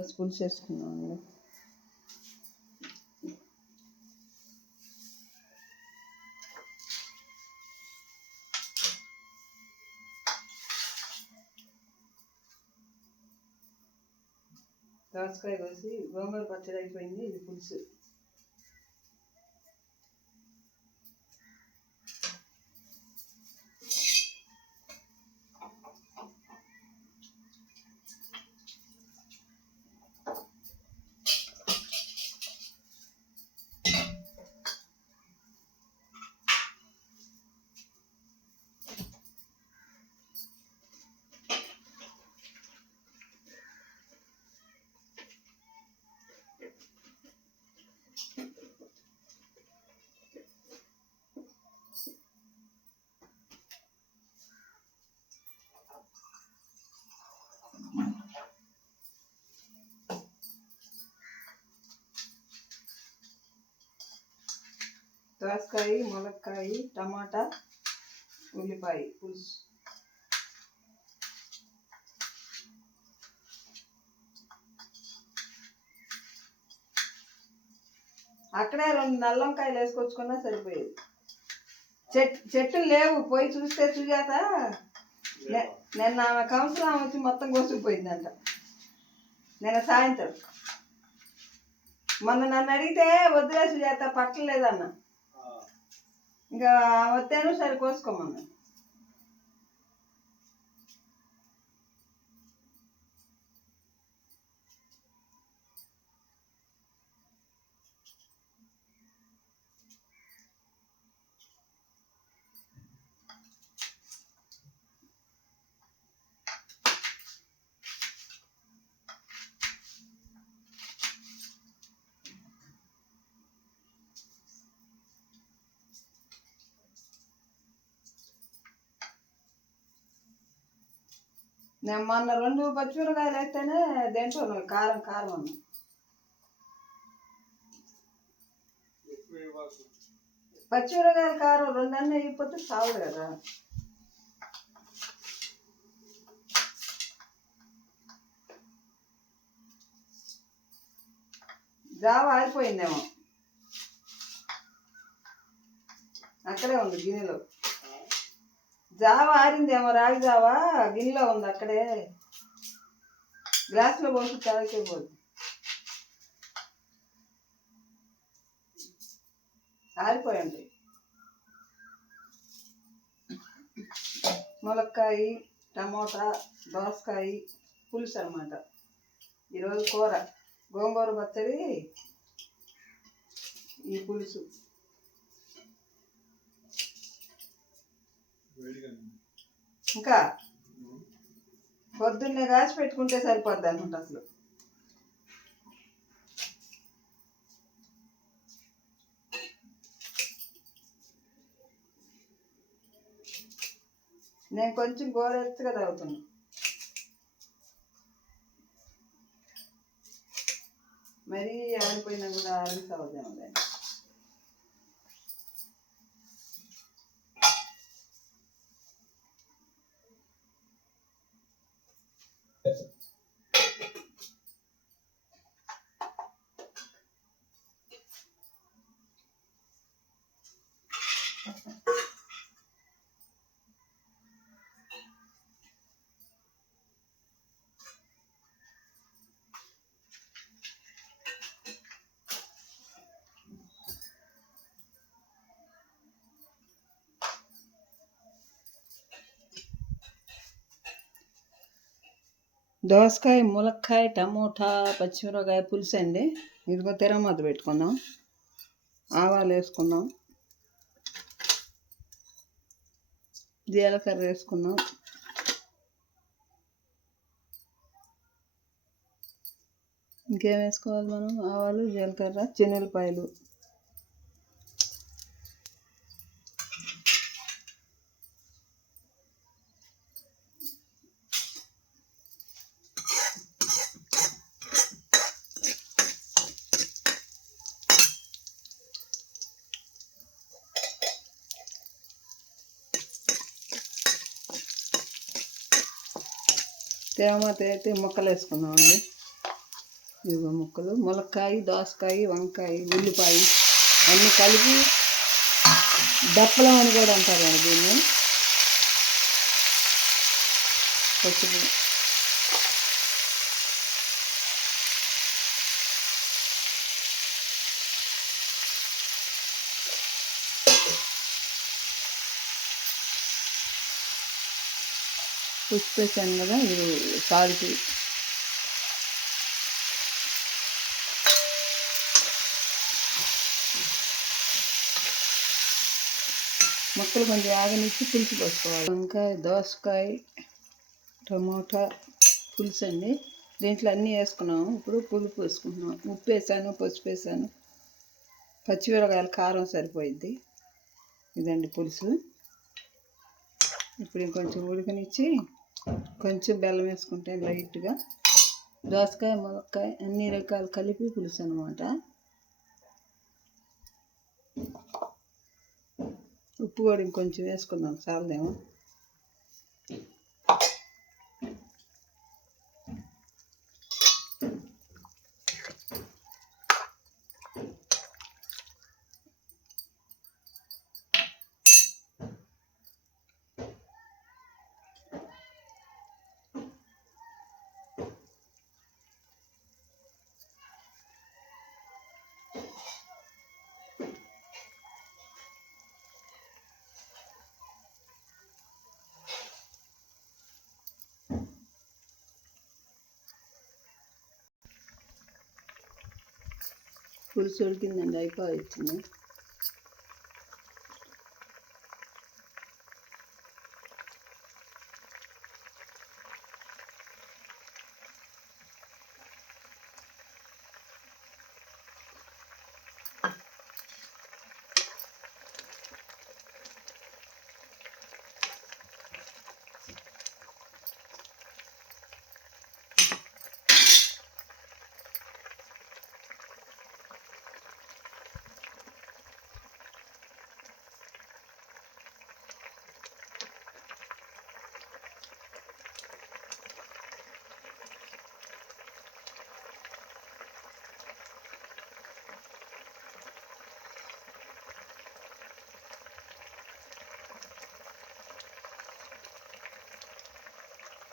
పచ్చి పులుసు వేసుకున్నాం అండి. దోసకాయ కోసి గోంగూర పచ్చడి అయిపోయింది ఇది పులుసు. దోసకాయ ములక్కాయ టమాటా ఉల్లిపాయ పులుసు. అక్కడే రెండు నల్ల వంకాయలు వేసుకొచ్చుకున్నా సరిపోయేది. చెట్టు చెట్లు లేవు పోయి చూస్తే చూజాత నిన్న ఆమె కంసలం వచ్చి మొత్తం కోసుకుపోయిందంట. నిన్న సాయంత్రం. మొన్న నన్ను అడిగితే వద్దులే సుజాత పట్టలేదన్న. ఇంకా వస్తేను సరే కోసుకోమన్నా నేను మొన్న రెండు పచ్చిమిరకాయలు వేస్తేనే దేంట్లో కారం కారం ఉంది. పచ్చిమిరకాయల కారం రెండు అన్నీ అయిపోతే చావదు కదా. జావ ఆరిపోయిందేమో అక్కడే ఉంది గిన్నెలో. జావ ఆరిందేమో రాగి జావ గిన్నెలో ఉంది అక్కడే. గ్లాసులో పోసి తాగితే పోదు. ఆరిపోయండి. ములక్కాయ టమోటా దోసకాయ పులుసు అనమాట ఈరోజు కూర. గోంగూర పచ్చడి ఈ పులుసు. ఇంకా పొద్దున్నే రాసి పెట్టుకుంటే సరిపోద్ది అనుకుంటా అసలు. నేను కొంచెం గోరెచ్చగా తాగుతున్నా. మరీ ఆరిపోయినా కూడా ఆరి తాగుతాము Thank you. దోసకాయ ములక్కాయ టమోటా పచ్చిమిరపకాయ పులుసు అండి. ఇదిగో తెరమద్ద పెట్టుకుందాం. ఆవాలు వేసుకుందాం. జీలకర్ర వేసుకుందాం. ఇంకేం వేసుకోవాలి మనం? ఆవాలు జీలకర్ర చెనెల్లిపాయలు తేమ అయితే ముక్కలు వేసుకుందామండి ఇదిగో ముక్కలు ములక్కాయ దోసకాయ వంకాయ ఉల్లిపాయ అన్నీ కలిపి దప్పలం అని కూడా అంటారండి దీన్ని. పసుపు ఉప్పు వేసాను కదా ఇది సాల్ట్. మొక్కలు కొంచెం ఆగనిచ్చి పులుసు పోసుకోవాలి. వంకాయ దోసకాయ టమోటా పులుసు అండి. దీంట్లో అన్నీ వేసుకున్నాము. ఇప్పుడు పులుపు వేసుకుంటున్నాం ఉప్పు వేసాను పసుపు వేసాను. పచ్చిమిరకాయల కారం సరిపోయిద్ది. ఇదండి పులుసు. ఇప్పుడు ఇంకొంచెం ఉడకనిచ్చి కొంచెం బెల్లం వేసుకుంటే లైట్గా. దోసకాయ ములక్కాయ అన్ని రకాలు కలిపి పులుసు అనమాట ఉప్పు కూడా ఇంకొంచెం వేసుకుందాం చాలదేమో. Polis örgünden de ifa ettiler.